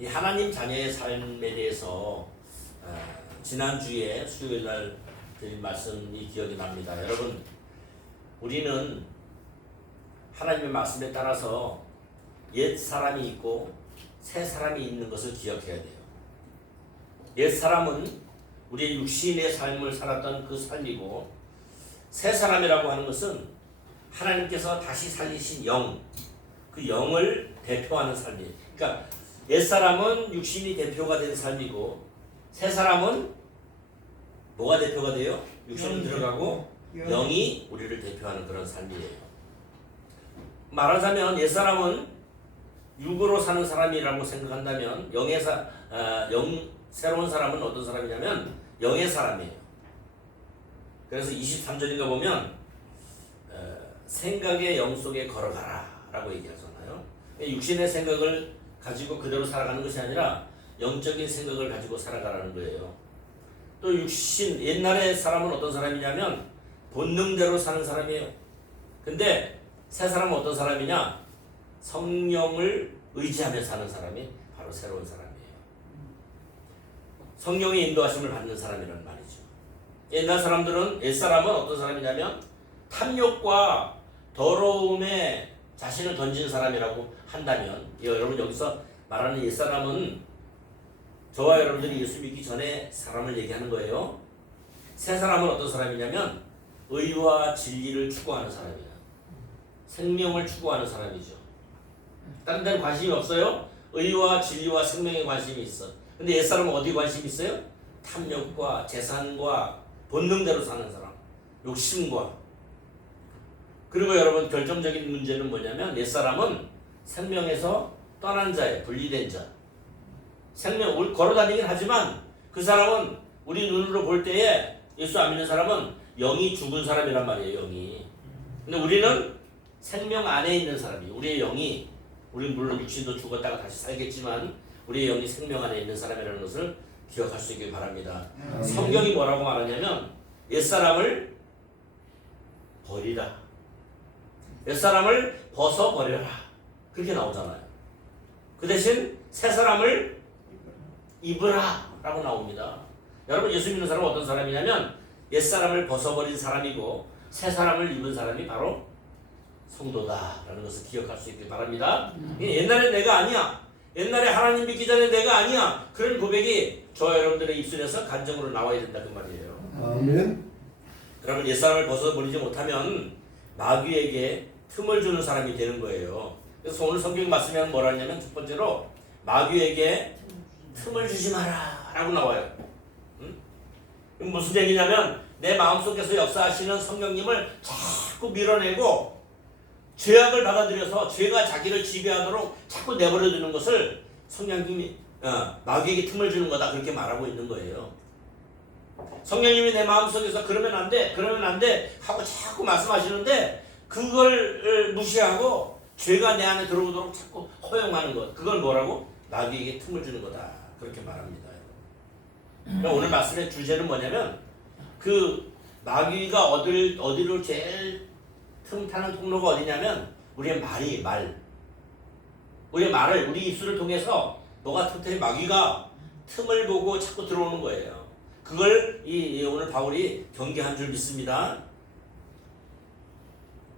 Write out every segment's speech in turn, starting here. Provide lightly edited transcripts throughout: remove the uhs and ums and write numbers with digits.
이 하나님 자녀의 삶에 대해서 지난주에 수요일날 드린 말씀이 기억이 납니다. 여러분, 우리는 하나님의 말씀에 따라서 옛 사람이 있고 새 사람이 있는 것을 기억해야 돼요. 옛 사람은 우리의 육신의 삶을 살았던 그 삶이고, 새 사람이라고 하는 것은 하나님께서 다시 살리신 영, 그 영을 대표하는 삶이에요. 그러니까 옛 사람은 육신이 대표가 된 삶이고, 새 사람은 뭐가 대표가 돼요? 육신은 들어가고 영이 우리를 대표하는 그런 삶이에요. 말하자면 옛 사람은 육으로 사는 사람이라고 생각한다면, 새로운 사람은 어떤 사람이냐면 영의 사람이에요. 그래서 23절인가 보면 생각의 영 속에 걸어가라 라고 얘기하잖아요. 육신의 생각을 가지고 그대로 살아가는 것이 아니라 영적인 생각을 가지고 살아가라는 거예요. 또 육신, 옛날의 사람은 어떤 사람이냐면 본능대로 사는 사람이에요. 근데 새 사람은 어떤 사람이냐? 성령을 의지하며 사는 사람이 바로 새로운 사람이에요. 성령의 인도하심을 받는 사람이라는 말이죠. 옛날 사람들은, 옛 사람은 어떤 사람이냐면 탐욕과 더러움에 자신을 던지는 사람이라고 한다면, 여러분 여기서 말하는 옛 사람은 저와 여러분들이 예수 믿기 전에 사람을 얘기하는 거예요. 새 사람은 어떤 사람이냐면 의와 진리를 추구하는 사람이에요. 생명을 추구하는 사람이죠. 다른 데는 관심이 없어요. 의와 진리와 생명에 관심이 있어. 근데 옛사람은 어디 관심이 있어요? 탐욕과 재산과 본능대로 사는 사람, 욕심과. 그리고 여러분, 결정적인 문제는 뭐냐면 옛사람은 생명에서 떠난 자예요. 분리된 자. 생명, 걸어다니긴 하지만 그 사람은 우리 눈으로 볼 때에, 예수 안 믿는 사람은 영이 죽은 사람이란 말이에요. 영이. 근데 우리는 생명 안에 있는 사람이에요. 우리의 영이, 우리 물론 육신도 죽었다가 다시 살겠지만 우리의 영이 생명 안에 있는 사람이라는 것을 기억할 수 있길 바랍니다. 성경이 뭐라고 말하냐면 옛사람을 버리라, 옛사람을 벗어버려라, 그렇게 나오잖아요. 그 대신 새사람을 입으라 라고 나옵니다. 여러분, 예수 믿는 사람은 어떤 사람이냐면 옛사람을 벗어버린 사람이고 새사람을 입은 사람이 바로 성도다라는 것을 기억할 수 있길 바랍니다. 옛날에 내가 아니야, 옛날에 하나님 믿기 전에 내가 아니야, 그런 고백이 저와 여러분들의 입술에서 간증으로 나와야 된다, 그 말이에요. 아멘. 여러분, 옛사람을 벗어버리지 못하면 마귀에게 틈을 주는 사람이 되는 거예요. 그래서 오늘 성경 말씀에는 뭐라 하냐면, 첫 번째로 마귀에게 틈을 주지 마라 라고 나와요. 무슨 얘기냐면 내 마음속에서 역사하시는 성령님을 자꾸 밀어내고 죄악을 받아들여서 죄가 자기를 지배하도록 자꾸 내버려 두는 것을 성령님이 마귀에게 틈을 주는 거다, 그렇게 말하고 있는 거예요. 성령님이 내 마음속에서 그러면 안 돼, 그러면 안 돼 하고 자꾸 말씀하시는데, 그걸 무시하고 죄가 내 안에 들어오도록 자꾸 허용하는 것, 그걸 뭐라고? 마귀에게 틈을 주는 거다, 그렇게 말합니다. 그러니까 오늘 말씀의 주제는 뭐냐면, 그 마귀가 어디로 제일 틈 타는 통로가 어디냐면 우리의 우리의 말을, 우리 입술을 통해서 뭐가 틈틈이 마귀가 틈을 보고 자꾸 들어오는 거예요. 그걸 오늘 바울이 경계한 줄 믿습니다.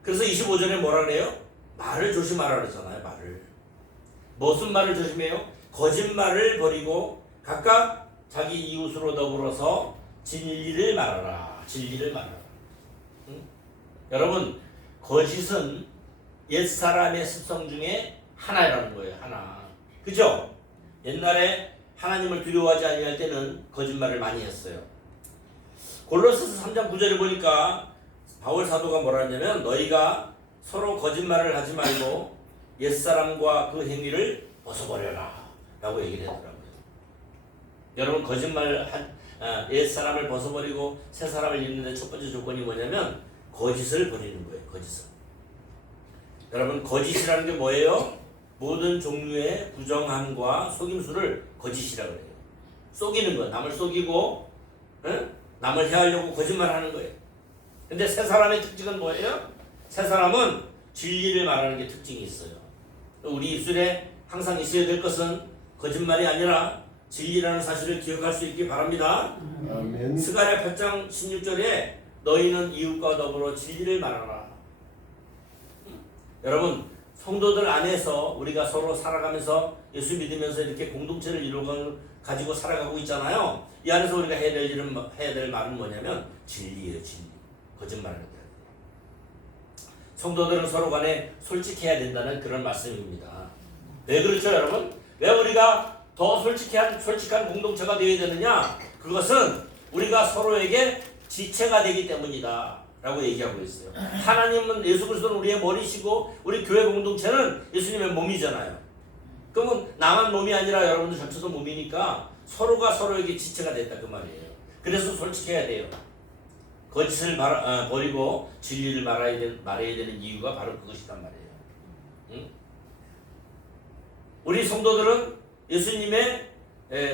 그래서 25절에 뭐라 그래요? 말을 조심하라 그러잖아요. 말을. 무슨 말을 조심해요? 거짓말을 버리고 각각 자기 이웃으로 더불어서 진리를 말하라. 진리를 말하라. 응? 여러분, 거짓은 옛사람의 습성 중에 하나라는 거예요. 하나. 그죠? 옛날에 하나님을 두려워하지 아니할 때는 거짓말을 많이 했어요. 골로새서 3장 9절에 보니까 바울 사도가 뭐라 하냐면, 너희가 서로 거짓말을 하지 말고 옛사람과 그 행위를 벗어버려라 라고 얘기를 하더라고요. 여러분, 옛사람을 벗어버리고 새사람을 입는데 첫 번째 조건이 뭐냐면 거짓을 버리는 거예요. 거짓을. 여러분, 거짓이라는 게 뭐예요? 모든 종류의 부정함과 속임수를 거짓이라고 해요. 속이는 거, 남을 속이고 남을 해하려고 거짓말하는 거예요. 근데 새 사람의 특징은 뭐예요? 새 사람은 진리를 말하는 게 특징이 있어요. 우리 입술에 항상 있어야 될 것은 거짓말이 아니라 진리라는 사실을 기억할 수 있기 바랍니다. 아멘. 스가랴 8장 16절에 너희는 이웃과 더불어 진리를 말하라. 여러분, 성도들 안에서 우리가 서로 살아가면서 예수 믿으면서 이렇게 공동체를 가지고 살아가고 있잖아요. 이 안에서 우리가 해야 될 말은 뭐냐면 진리예요. 진리. 거짓말을 해야 돼요. 성도들은 서로 간에 솔직해야 된다는 그런 말씀입니다. 왜 그렇죠, 여러분? 왜 우리가 더 솔직한 공동체가 되어야 되느냐? 그것은 우리가 서로에게 지체가 되기 때문이다 라고 얘기하고 있어요. 하나님은, 예수 그리스도는 우리의 머리시고 우리 교회 공동체는 예수님의 몸이잖아요. 그러면 나만 몸이 아니라 여러분들 전체도 몸이니까 서로가 서로에게 지체가 됐다 그 말이에요. 그래서 솔직해야 돼요. 거짓을 버리고 진리를 말해야 되는 이유가 바로 그것이란 말이에요. 응? 우리 성도들은 예수님의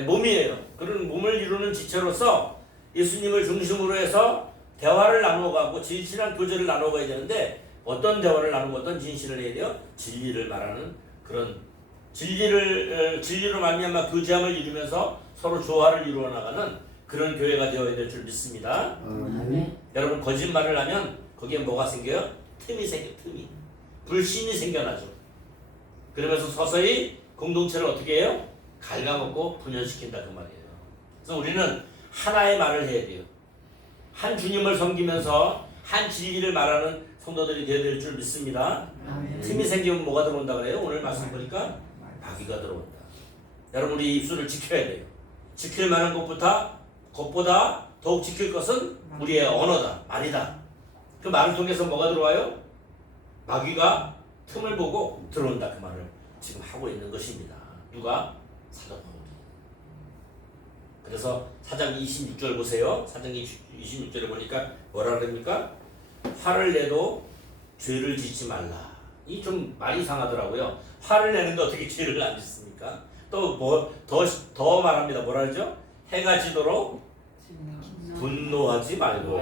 몸이에요. 그런 몸을 이루는 지체로서 예수님을 중심으로 해서 대화를 나누어가고 진실한 교제를 나누어가야 되는데 어떤 대화를 나누고 어떤 진실을 해야 돼요? 진리를 말하는 그런 진리로 말미암아 교제함을 이루면서 서로 조화를 이루어 나가는 그런 교회가 되어야 될 줄 믿습니다. 여러분, 거짓말을 하면 거기에 뭐가 생겨요? 틈이 생겨요. 틈이. 불신이 생겨나죠. 그러면서 서서히 공동체를 어떻게 해요? 갉아먹고 분열시킨다 그 말이에요. 그래서 우리는 하나의 말을 해야 돼요. 한 주님을 섬기면서 한 진리를 말하는 성도들이 되어야 될 줄 믿습니다. 틈이 생기면 뭐가 들어온다 그래요? 오늘 말씀 보니까 마귀가 들어온다. 여러분, 우리 입술을 지켜야 돼요. 지킬 만한 것보다 더욱 지킬 것은 우리의 언어다, 말이다. 그 말을 통해서 뭐가 들어와요? 마귀가 틈을 보고 들어온다 그 말을 지금 하고 있는 것입니다. 누가? 사도 바울이. 그래서 4장 26절 보세요. 4장 26절에 보니까 뭐라 그럽니까? 화를 내도 죄를 짓지 말라. 이 좀 말이 이상하더라고요. 화를 내는데 어떻게 죄를 안 짓습니까? 또 뭐 더 말합니다. 뭐라 그러죠? 해가 지도록 분노하지 말고.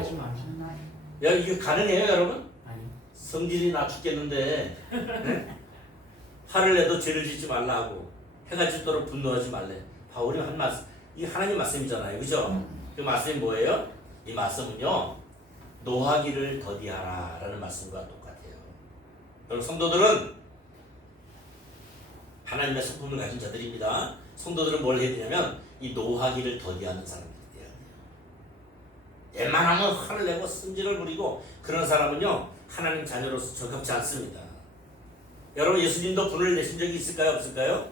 야, 이게 가능해요, 여러분? 성질이 낮추겠는데 네? 화를 내도 죄를 짓지 말라 하고 해가 지도록 분노하지 말래. 바울이 한 말씀, 이 하나님 말씀이잖아요, 그죠? 그 말씀이 뭐예요? 이 말씀은요, 노하기를 더디하라 라는 말씀과 똑같아요. 여러분, 성도들은 하나님의 성품을 가진 자들입니다. 성도들은 뭘 해야 되냐면 이 노하기를 더디하는 사람들이 돼야 돼요. 웬만하면 화를 내고 승질을 부리고 그런 사람은요, 하나님 자녀로서 적합지 않습니다. 여러분, 예수님도 분을 내신 적이 있을까요, 없을까요?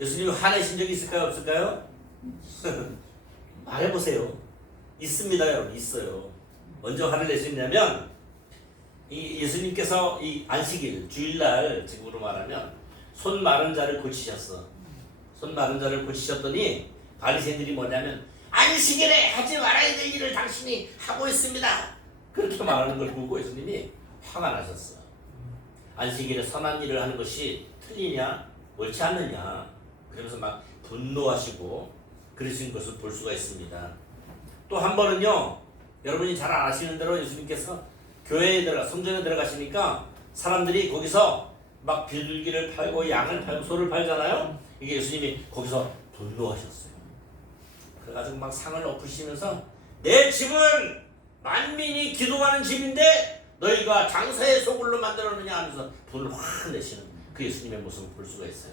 예수님이 화내신 적이 있을까요, 없을까요? 말해보세요. 있습니다, 여러분. 있어요. 언제 화를 내셨냐면 이 예수님께서 이 안식일, 주일날 지금으로 말하면 손 마른 자를 고치셨어. 손 마른 자를 고치셨더니 바리새인들이 뭐냐면 안식일에 하지 말아야 될 일을 당신이 하고 있습니다. 그렇게 말하는 걸 보고 예수님이 화가 나셨어. 안식일에 선한 일을 하는 것이 틀리냐, 옳지 않느냐, 그러면서 막 분노하시고 그러신 것을 볼 수가 있습니다. 또 한 번은요, 여러분이 잘 아시는 대로 예수님께서 교회에 성전에 들어가시니까 사람들이 거기서 막 비둘기를 팔고 양을 팔고 소를 팔잖아요. 이게 예수님이 거기서 분노하셨어요. 그래가지고 막 상을 엎으시면서 내 집은 만민이 기도하는 집인데 너희가 장사의 소굴로 만들었느냐 하면서 분을 확 내시는 그 예수님의 모습을 볼 수가 있어요.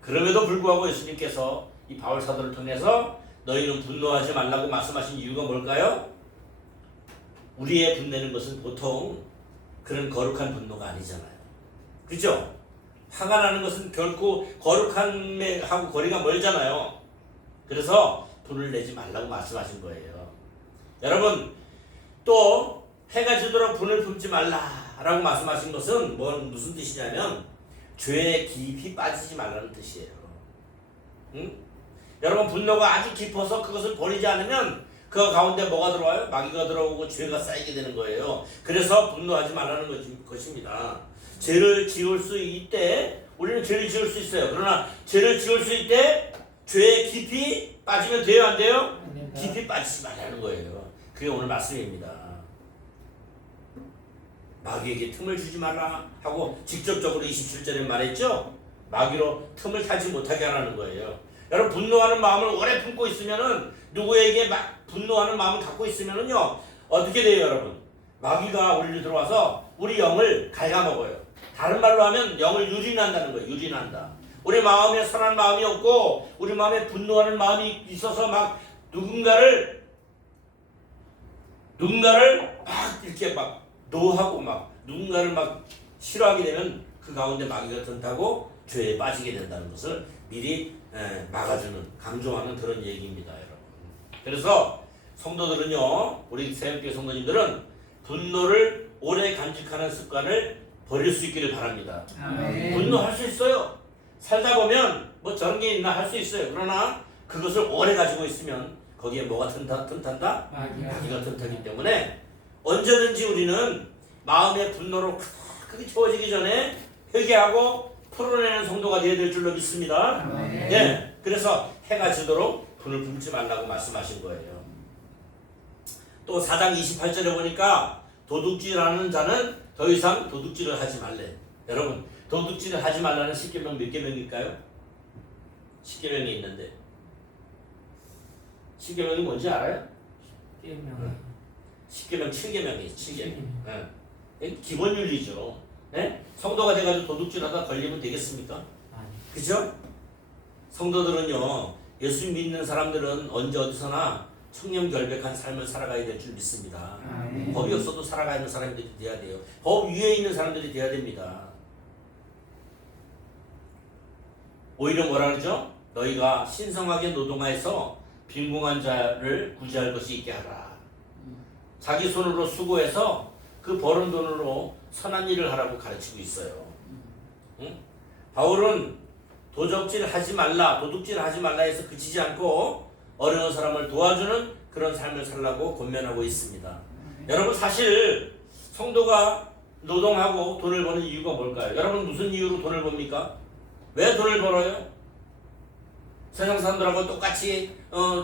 그럼에도 불구하고 예수님께서 이 바울 사도를 통해서 너희는 분노하지 말라고 말씀하신 이유가 뭘까요? 우리의 분내는 것은 보통 그런 거룩한 분노가 아니잖아요. 그죠? 화가 나는 것은 결코 거룩함하고 거리가 멀잖아요. 그래서 분을 내지 말라고 말씀하신 거예요. 여러분, 또 해가 지도록 분을 품지 말라라고 말씀하신 것은 무슨 뜻이냐면 죄에 깊이 빠지지 말라는 뜻이에요. 응? 여러분, 분노가 아주 깊어서 그것을 버리지 않으면 그 가운데 뭐가 들어와요? 마귀가 들어오고 죄가 쌓이게 되는 거예요. 그래서 분노하지 말라는 것입니다. 죄를 지을 수 있대 우리는 죄를 지을 수 있어요. 그러나 죄를 지을 수 있대 죄에 깊이 빠지면 돼요, 안 돼요? 깊이 빠지지 말라는 거예요. 그게 오늘 말씀입니다. 마귀에게 틈을 주지 말라 하고 직접적으로 27절에 말했죠. 마귀로 틈을 타지 못하게 하라는 거예요. 여러분 분노하는 마음을 오래 품고 있으면은 누구에게 막 분노하는 마음을 갖고 있으면은요 어떻게 돼요 여러분? 마귀가 우리를 들어와서 우리 영을 갉아먹어요. 다른 말로 하면 영을 유린한다는 거예요. 유린한다. 우리 마음에 선한 마음이 없고 우리 마음에 분노하는 마음이 있어서 막 누군가를 막 이렇게 막 노하고 막 누군가를 막 싫어하게 되면 그 가운데 마귀가 든다고 죄에 빠지게 된다는 것을 미리 막아주는 강조하는 그런 얘기입니다, 여러분. 그래서 성도들은요, 우리 새벽교회 성도님들은 분노를 오래 간직하는 습관을 버릴 수 있기를 바랍니다. 아멘. 분노할 수 있어요. 살다 보면 뭐 저런 게 있나 할 수 있어요. 그러나 그것을 오래 가지고 있으면 거기에 뭐가 튼탄다? 마귀가 튼타기 때문에 언제든지 우리는 마음의 분노로 크게 채워지기 전에 회개하고 풀어내는 성도가 되어야 될 줄로 믿습니다. 예, 그래서 해가 지도록 분을 품지 말라고 말씀하신 거예요. 또 4장 28절에 보니까 도둑질하는 자는 더 이상 도둑질을 하지 말래. 여러분 도둑질을 하지 말라는 10계명 몇 계명일까요? 10계명이 있는데 10계명이 뭔지 알아요? 10계명 7계명이 7계명. 네. 기본 윤리죠. 네? 성도가 돼가지고 도둑질하다 걸리면 되겠습니까? 그죠? 성도들은요 예수 믿는 사람들은 언제 어디서나 청렴결백한 삶을 살아가야 될 줄 믿습니다. 법이 없어도 살아가야 하는 사람들이 돼야 돼요. 법 위에 있는 사람들이 돼야 됩니다. 오히려 뭐라 그러죠? 너희가 신성하게 노동하여서 빈궁한 자를 구제할 것이 있게 하라. 자기 손으로 수고해서 그 벌은 돈으로 선한 일을 하라고 가르치고 있어요. 응? 바울은 도적질 하지 말라, 도둑질 하지 말라 해서 그치지 않고 어려운 사람을 도와주는 그런 삶을 살라고 권면하고 있습니다. 여러분 사실 성도가 노동하고 돈을 버는 이유가 뭘까요? 여러분 무슨 이유로 돈을 법니까? 왜 돈을 벌어요? 세상 사람들하고 똑같이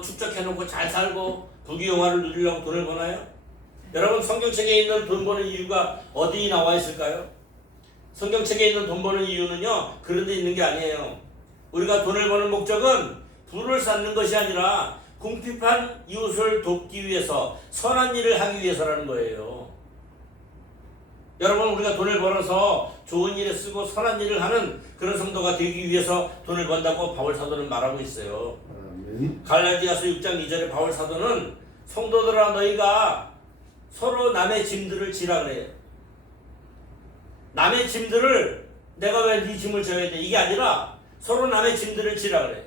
축적해놓고 잘 살고 부귀영화를 누리려고 돈을 버나요? 여러분 성경책에 있는 돈 버는 이유가 어디 나와 있을까요? 성경책에 있는 돈 버는 이유는요 그런 데 있는 게 아니에요. 우리가 돈을 버는 목적은 부를 쌓는 것이 아니라 궁핍한 이웃을 돕기 위해서 선한 일을 하기 위해서라는 거예요. 여러분 우리가 돈을 벌어서 좋은 일에 쓰고 선한 일을 하는 그런 성도가 되기 위해서 돈을 번다고 바울 사도는 말하고 있어요. 갈라디아서 6장 2절에 바울 사도는 성도들아 너희가 서로 남의 짐들을 지라 그래요. 남의 짐들을 내가 왜 네 짐을 져야 돼? 이게 아니라 서로 남의 짐들을 지라 그래.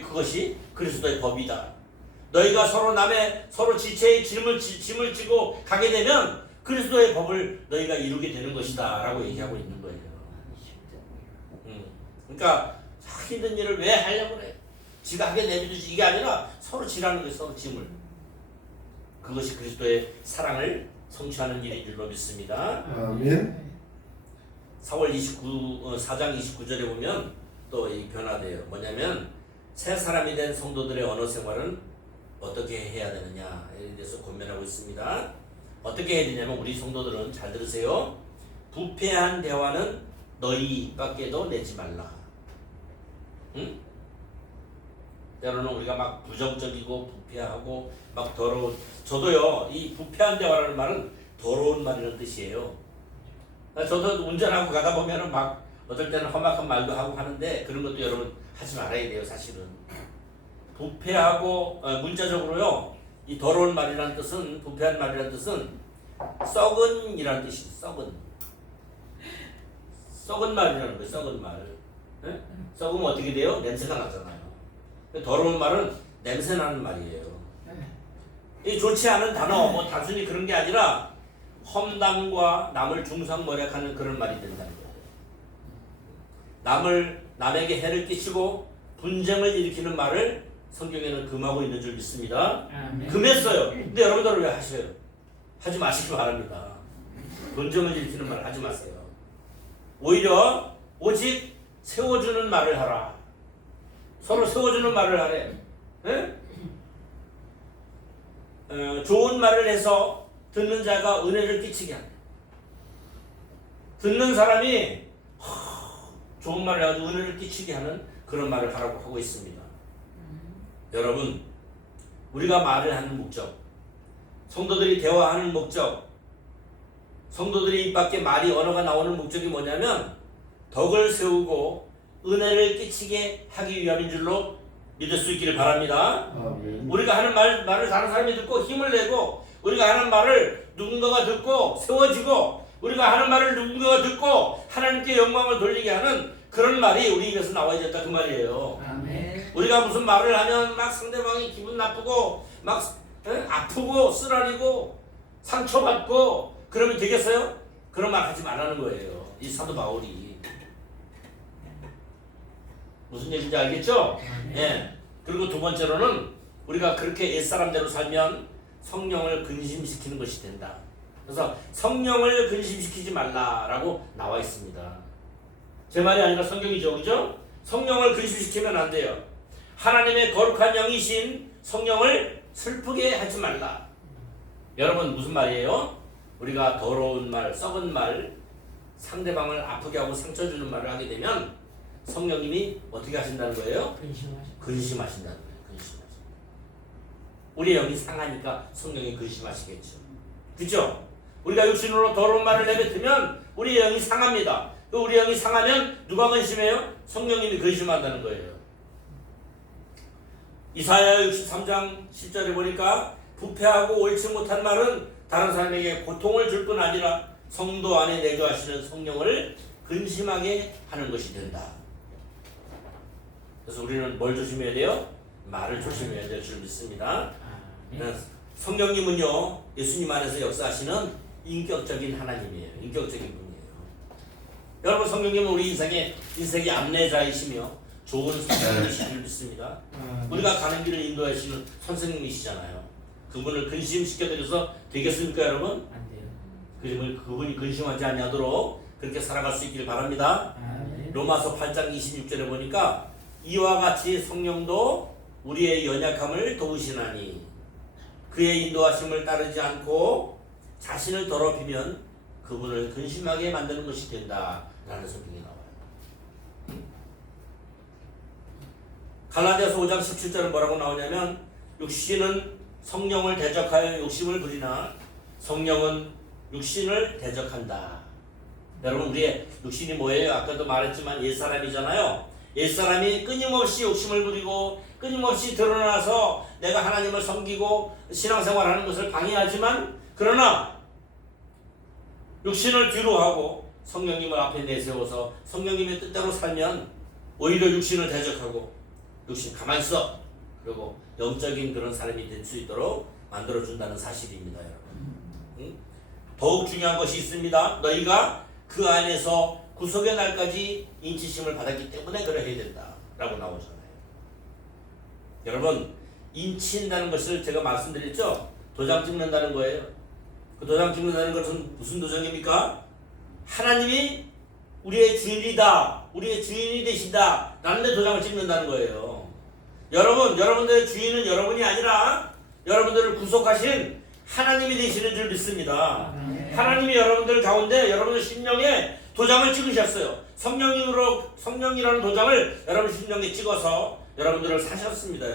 그것이 그리스도의 법이다. 너희가 서로 지체의 짐을 지고 가게 되면 그리스도의 법을 너희가 이루게 되는 것이다 라고 얘기하고 있는 거예요. 그러니까 힘든 일을 왜 하려고 그래? 지가 하게 내비두지. 이게 아니라 서로 지라는 거예요. 서로 짐을. 그것이 그리스도의 사랑을 성취하는 일인 줄로 믿습니다. 아멘. 4장 29절에 보면 또 이 변화돼요. 뭐냐면 새 사람이 된 성도들의 언어 생활은 어떻게 해야 되느냐에 대해서 권면하고 있습니다. 어떻게 해야 되냐면 우리 성도들은 잘 들으세요. 부패한 대화는 너희 밖에도 내지 말라. 응? 때로는 우리가 막 부정적이고 부패하고 막 더러운, 저도요 이 부패한 대화라는 말은 더러운 말이라는 뜻이에요. 저도 운전하고 가다 보면은 막 어떨 때는 험악한 말도 하고 하는데 그런 것도 여러분 하지 말아야 돼요. 사실은 부패하고 문자적으로요 이 더러운 말이라는 뜻은, 부패한 말이라는 뜻은 썩은이라는 뜻이, 썩은 말이라는 거예요. 썩은 말. 네? 썩으면 어떻게 돼요? 냄새가 나잖아요. 더러운 말은 냄새 나는 말이에요. 이 좋지 않은 단어, 뭐 단순히 그런 게 아니라 험담과 남을 중상모략하는 그런 말이 된다는 거예요. 남에게 해를 끼치고 분쟁을 일으키는 말을 성경에는 금하고 있는 줄 믿습니다. 금했어요. 근데 여러분들은 왜 하셔요? 하지 마시기 바랍니다. 분쟁을 일으키는 말 하지 마세요. 오히려 오직 세워주는 말을 하라. 서로 세워주는 말을 하래. 네? 좋은 말을 해서 듣는 자가 은혜를 끼치게 하네. 듣는 사람이 좋은 말을 해가지고 은혜를 끼치게 하는 그런 말을 하라고 하고 있습니다. 여러분, 우리가 말을 하는 목적, 성도들이 대화하는 목적, 성도들이 입 밖에 말이 언어가 나오는 목적이 뭐냐면 덕을 세우고 은혜를 끼치게 하기 위함인 줄로 믿을 수 있기를 바랍니다. 아멘. 우리가 하는 말을 다른 사람이 듣고 힘을 내고, 우리가 하는 말을 누군가가 듣고 세워지고, 우리가 하는 말을 누군가가 듣고 하나님께 영광을 돌리게 하는 그런 말이 우리 입에서 나와야 된다 그 말이에요. 아멘. 우리가 무슨 말을 하면 막 상대방이 기분 나쁘고 막 아프고 쓰라리고 상처받고 그러면 되겠어요? 그런 말 하지 말라는 거예요. 이 사도 바울이. 무슨 얘기인지 알겠죠? 예. 그리고 두 번째로는 우리가 그렇게 옛사람대로 살면 성령을 근심시키는 것이 된다. 그래서 성령을 근심시키지 말라라고 나와 있습니다. 제 말이 아니라 성경이죠, 그죠? 성령을 근심시키면 안 돼요. 하나님의 거룩한 영이신 성령을 슬프게 하지 말라. 여러분, 무슨 말이에요? 우리가 더러운 말, 썩은 말, 상대방을 아프게 하고 상처 주는 말을 하게 되면 성령님이 어떻게 하신다는 거예요? 근심하신다는 거예요. 근심하신다. 우리의 영이 상하니까 성령이 근심하시겠죠. 그죠? 우리가 육신으로 더러운 말을 내뱉으면 우리의 영이 상합니다. 우리 영이 상하면 누가 근심해요? 성령님이 근심한다는 거예요. 이사야 63장 10절에 보니까 부패하고 옳지 못한 말은 다른 사람에게 고통을 줄 뿐 아니라 성도 안에 내주하시는 성령을 근심하게 하는 것이 된다. 그래서 우리는 뭘 조심해야 돼요? 말을 조심해야 될 줄 믿습니다. 성령님은요, 예수님 안에서 역사하시는 인격적인 하나님이에요. 인격적인 분이에요. 여러분, 성령님은 우리 인생의 안내자이시며 좋은 선생님이신 줄 믿습니다. 우리가 가는 길을 인도하시는 선생님이시잖아요. 그분을 근심시켜드려서 되겠습니까, 여러분? 안 돼요. 그분이 근심하지 않도록 그렇게 살아갈 수 있기를 바랍니다. 아멘. 로마서 8장 26절에 보니까 이와 같이 성령도 우리의 연약함을 도우시나니 그의 인도하심을 따르지 않고 자신을 더럽히면 그분을 근심하게 만드는 것이 된다라는 성경이 나와요. 갈라디아서 5장 17절은 뭐라고 나오냐면 육신은 성령을 대적하여 욕심을 부리나 성령은 육신을 대적한다. 여러분, 우리의 육신이 뭐예요? 아까도 말했지만 옛사람이잖아요. 옛사람이 끊임없이 욕심을 부리고 끊임없이 드러나서 내가 하나님을 섬기고 신앙생활하는 것을 방해하지만, 그러나 육신을 뒤로 하고 성령님을 앞에 내세워서 성령님의 뜻대로 살면 오히려 육신을 대적하고 육신 가만히 있어, 그리고 영적인 그런 사람이 될 수 있도록 만들어준다는 사실입니다, 여러분. 더욱 중요한 것이 있습니다. 너희가 그 안에서 구속의 날까지 인치심을 받았기 때문에 그래야 된다 라고 나오잖아요. 여러분, 인치인다는 것을 제가 말씀드렸죠? 도장 찍는다는 거예요. 그 도장 찍는다는 것은 무슨 도장입니까? 하나님이 우리의 주인이다, 우리의 주인이 되시다 라는 데 도장을 찍는다는 거예요. 여러분, 여러분들의 주인은 여러분이 아니라 여러분들을 구속하신 하나님이 되시는 줄 믿습니다. 하나님이 여러분들 가운데 여러분들 심령에 도장을 찍으셨어요. 성령이라는 도장을 여러분 심령에 찍어서 여러분들을 사셨습니다.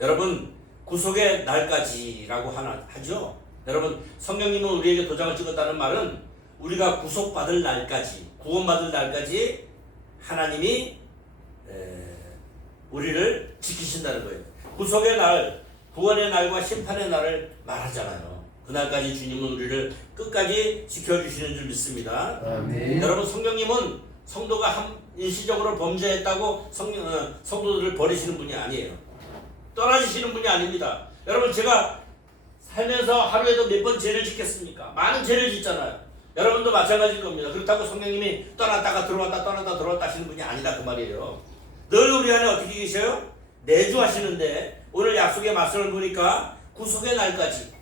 여러분 구속의 날까지라고 하죠. 여러분, 성령님은 우리에게 도장을 찍었다는 말은 우리가 구속받을 날까지, 구원받을 날까지 하나님이 우리를 지키신다는 거예요. 구속의 날, 구원의 날과 심판의 날을 말하잖아요. 그날까지 주님은 우리를 끝까지 지켜주시는 줄 믿습니다. 아멘. 여러분, 성령님은 성도가 일시적으로 범죄했다고 성도들을 버리시는 분이 아니에요. 떠나주시는 분이 아닙니다. 여러분, 제가 살면서 하루에도 몇 번 죄를 짓겠습니까? 많은 죄를 짓잖아요. 여러분도 마찬가지일 겁니다. 그렇다고 성령님이 떠났다가 들어왔다 떠났다 들어왔다 하시는 분이 아니다 그 말이에요. 늘 우리 안에 어떻게 계셔요? 내주하시는데 오늘 약속의 말씀을 보니까 구속의 날까지,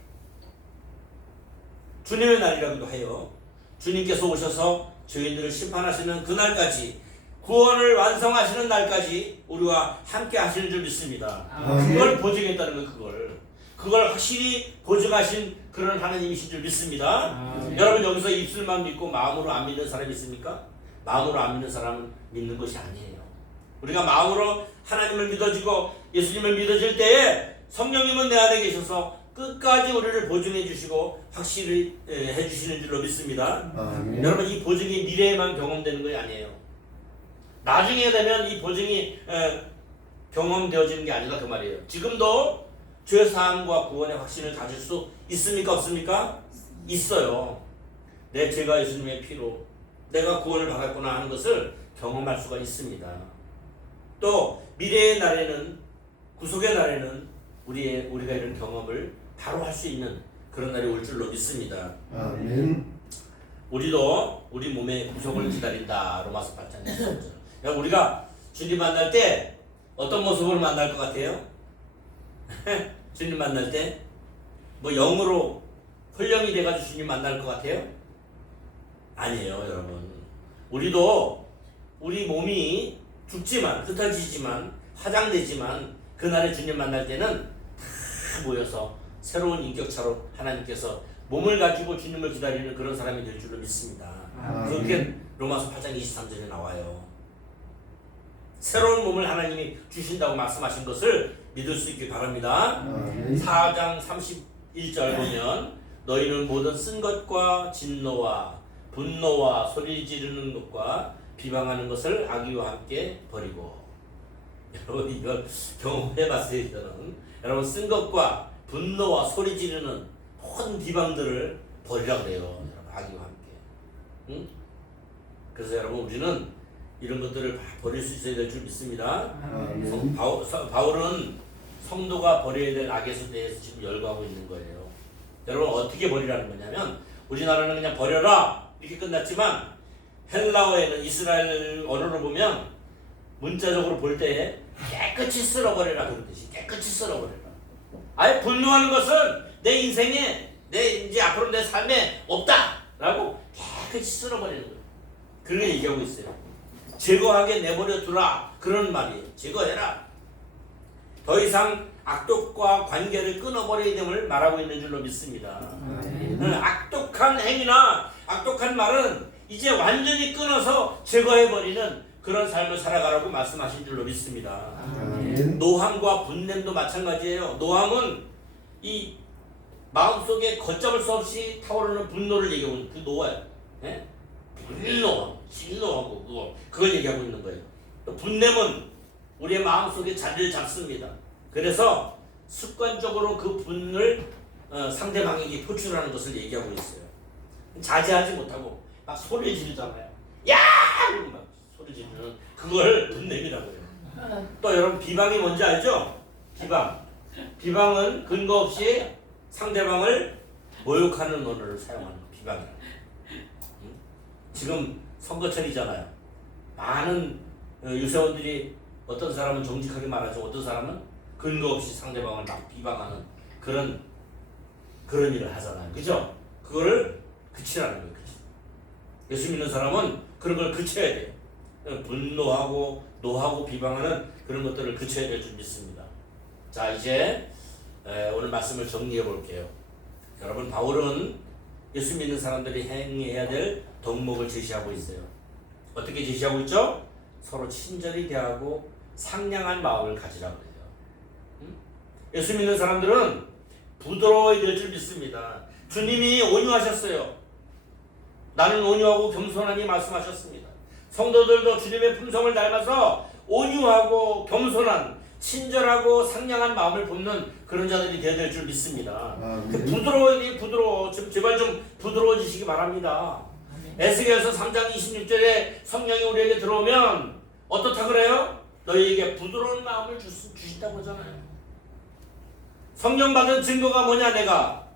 주님의 날이라고도 해요. 주님께서 오셔서 죄인들을 심판하시는 그날까지, 구원을 완성하시는 날까지 우리와 함께 하시는 줄 믿습니다. 그걸 보증했다는 거예요. 그걸 확실히 보증하신 그런 하나님이신 줄 믿습니다. 여러분, 여기서 입술만 믿고 마음으로 안 믿는 사람이 있습니까? 마음으로 안 믿는 사람은 믿는 것이 아니에요. 우리가 마음으로 하나님을 믿어지고 예수님을 믿어질 때에 성령님은 내 안에 계셔서 끝까지 우리를 보증해 주시고 확실히 해 주시는 줄로 믿습니다. 여러분, 이 보증이 미래에만 경험되는 것이 아니에요. 나중에 되면 이 보증이 경험되어지는 게 아니다 그 말이에요. 지금도 죄 사함과 구원의 확신을 가질 수 있습니까, 없습니까? 있어요. 내 죄가 예수님의 피로 내가 구원을 받았구나 하는 것을 경험할 수가 있습니다. 또 미래의 날에는, 구속의 날에는 우리가 이런 경험을 바로 할 수 있는 그런 날이 올 줄로 믿습니다. 아멘. 우리도 우리 몸의 구속을 기다린다. 로마서 8장 23절. 우리가 주님 만날 때 어떤 모습을 만날 것 같아요? 주님 만날 때 뭐 영으로 혼령이 돼가지고 주님 만날 것 같아요? 아니에요, 여러분. 우리도 우리 몸이 죽지만, 흩어지지만, 화장되지만 그날에 주님 만날 때는 다 모여서 새로운 인격차로 하나님께서 몸을 가지고 주님을 기다리는 그런 사람이 될 줄로 믿습니다. 그렇게 로마서 8장 23절에 나와요. 새로운 몸을 하나님이 주신다고 말씀하신 것을 믿을 수 있길 바랍니다. 4장 31절 보면 너희는 모든 쓴 것과 진노와 분노와 소리 지르는 것과 비방하는 것을 악의와 함께 버리고. 여러분, 이걸 경험해봤어요. 저는 여러분, 쓴 것과 분노와 소리 지르는 모든 비방들을 버리라고 그래요. 여러분, 악의와 함께. 응? 그래서 여러분, 우리는 이런 것들을 버릴 수 있어야 될 줄 믿습니다. 바울은 성도가 버려야 될 악에 대해서 지금 열거하고 있는 거예요. 여러분, 어떻게 버리라는 거냐면, 우리나라는 그냥 버려라 이렇게 끝났지만 헬라어에는, 이스라엘 언어로 보면 문자적으로 볼 때 깨끗이 쓸어버려라 그런 뜻이. 깨끗이 쓸어버려라. 아예 분노하는 것은 내 인생에, 이제 앞으로 내 삶에 없다라고 깨끗이 쓸어버리는 거예요. 그렇게 얘기하고 있어요. 제거하게 내버려 두라 그런 말이에요. 제거해라. 더 이상 악독과 관계를 끊어버려야 됨을 말하고 있는 줄로 믿습니다. 악독한 행위나 악독한 말은 이제 완전히 끊어서 제거해버리는 그런 삶을 살아가라고 말씀하신 줄로 믿습니다. 노함과 분냄도 마찬가지예요. 노함은 이 마음속에 걷잡을 수 없이 타오르는 분노를 얘기하고 있는 그 노예요. 예? 분노, 진노하고 그걸 얘기하고 있는 거예요. 분냄은 우리의 마음속에 자리를 잡습니다. 그래서 습관적으로 그 분을 상대방에게 표출하는 것을 얘기하고 있어요. 자제하지 못하고 막 소리 지르잖아요. 야! 이러고 막 소리 지르는 그걸 분냄이라고 해요. 또 여러분, 비방이 뭔지 알죠? 비방은 근거 없이 상대방을 모욕하는 언어를 사용하는 거, 비방이라고. 지금 선거철이잖아요. 많은 유세원들이 어떤 사람은 정직하게 말하죠. 어떤 사람은 근거 없이 상대방을 막 비방하는 그런 일을 하잖아요. 그죠? 그거를 그치라는 거예요. 예수 믿는 사람은 그런 걸 그쳐야 돼요. 분노하고 노하고 비방하는 그런 것들을 그쳐야 될 줄 믿습니다. 자, 이제 오늘 말씀을 정리해 볼게요. 여러분, 바울은 예수 믿는 사람들이 행해야 될 덕목을 제시하고 있어요. 어떻게 제시하고 있죠? 서로 친절히 대하고 상냥한 마음을 가지라고 해요. 예수 믿는 사람들은 부드러워야 될 줄 믿습니다. 주님이 온유하셨어요. 나는 온유하고 겸손하니 말씀하셨습니다. 성도들도 주님의 품성을 닮아서 온유하고 겸손한, 친절하고 상냥한 마음을 품는 그런 자들이 되어야 될 줄 믿습니다. 부드러워야 돼요. 부드러워. 제발 좀 부드러워지시기 바랍니다. 에스겔서 3장 26절에 성령이 우리에게 들어오면 어떻다 그래요? 너희에게 부드러운 마음을 주신다고 하잖아요. 성령 받은 증거가 뭐냐? 내가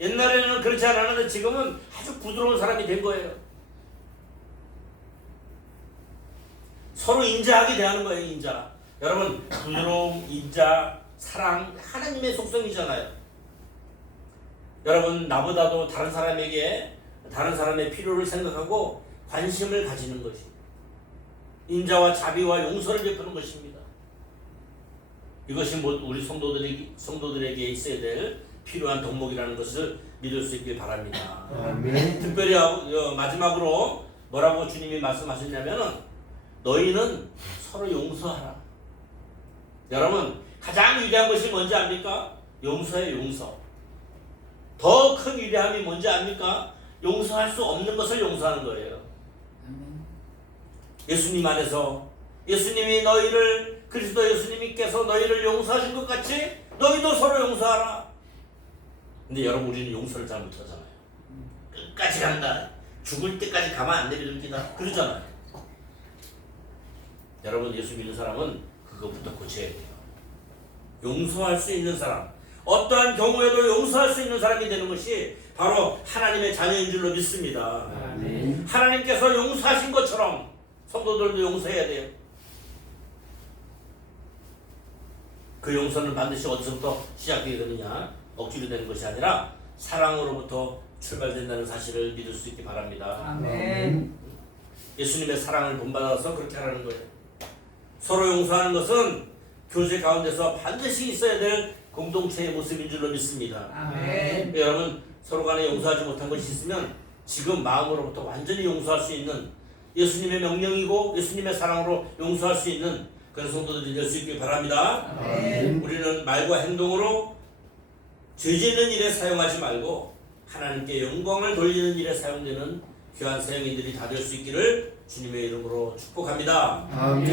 옛날에는 그렇지 않았는데 지금은 아주 부드러운 사람이 된 거예요. 서로 인자하게 대하는 거예요. 인자. 여러분, 부드러움, 인자, 사랑, 하나님의 속성이잖아요. 여러분, 나보다도 다른 사람의 필요를 생각하고 관심을 가지는 것이 인자와 자비와 용서를 베푸는 것입니다. 이것이 우리 성도들에게 있어야 될 필요한 덕목이라는 것을 믿을 수 있길 바랍니다. 아멘. 특별히 마지막으로 뭐라고 주님이 말씀하셨냐면은 너희는 서로 용서하라. 여러분 가장 위대한 것이 뭔지 압니까? 용서예요. 용서. 더 큰 위대함이 뭔지 압니까? 용서할 수 없는 것을 용서하는 거예요. 예수님 안에서 예수님이 너희를 그리스도 예수님께서 너희를 용서하신 것 같이 너희도 서로 용서하라. 근데 여러분 우리는 용서를 잘 못하잖아요. 끝까지 간다. 죽을 때까지 가만 안 내려둘기다. 그러잖아요. 여러분 예수 믿는 사람은 그것부터 고쳐야 돼요. 용서할 수 있는 사람, 어떠한 경우에도 용서할 수 있는 사람이 되는 것이 바로 하나님의 자녀인 줄로 믿습니다. 아멘. 하나님께서 용서하신 것처럼 성도들도 용서해야 돼요. 그 용서는 반드시 어디서부터 시작되게 되느냐? 억지로 되는 것이 아니라 사랑으로부터 출발된다는 사실을 믿을 수 있기 바랍니다. 아멘. 예수님의 사랑을 본받아서 그렇게 하라는 거예요. 서로 용서하는 것은 교제 가운데서 반드시 있어야 될 공동체의 모습인 줄로 믿습니다. 아멘. 여러분 서로 간에 용서하지 못한 것이 있으면 지금 마음으로부터 완전히 용서할 수 있는 예수님의 명령이고 예수님의 사랑으로 용서할 수 있는 그런 성도들이 될 수 있길 바랍니다. 아멘. 우리는 말과 행동으로 죄 짓는 일에 사용하지 말고 하나님께 영광을 돌리는 일에 사용되는 귀한 사용인들이 다 될 수 있기를 주님의 이름으로 축복합니다. 아멘.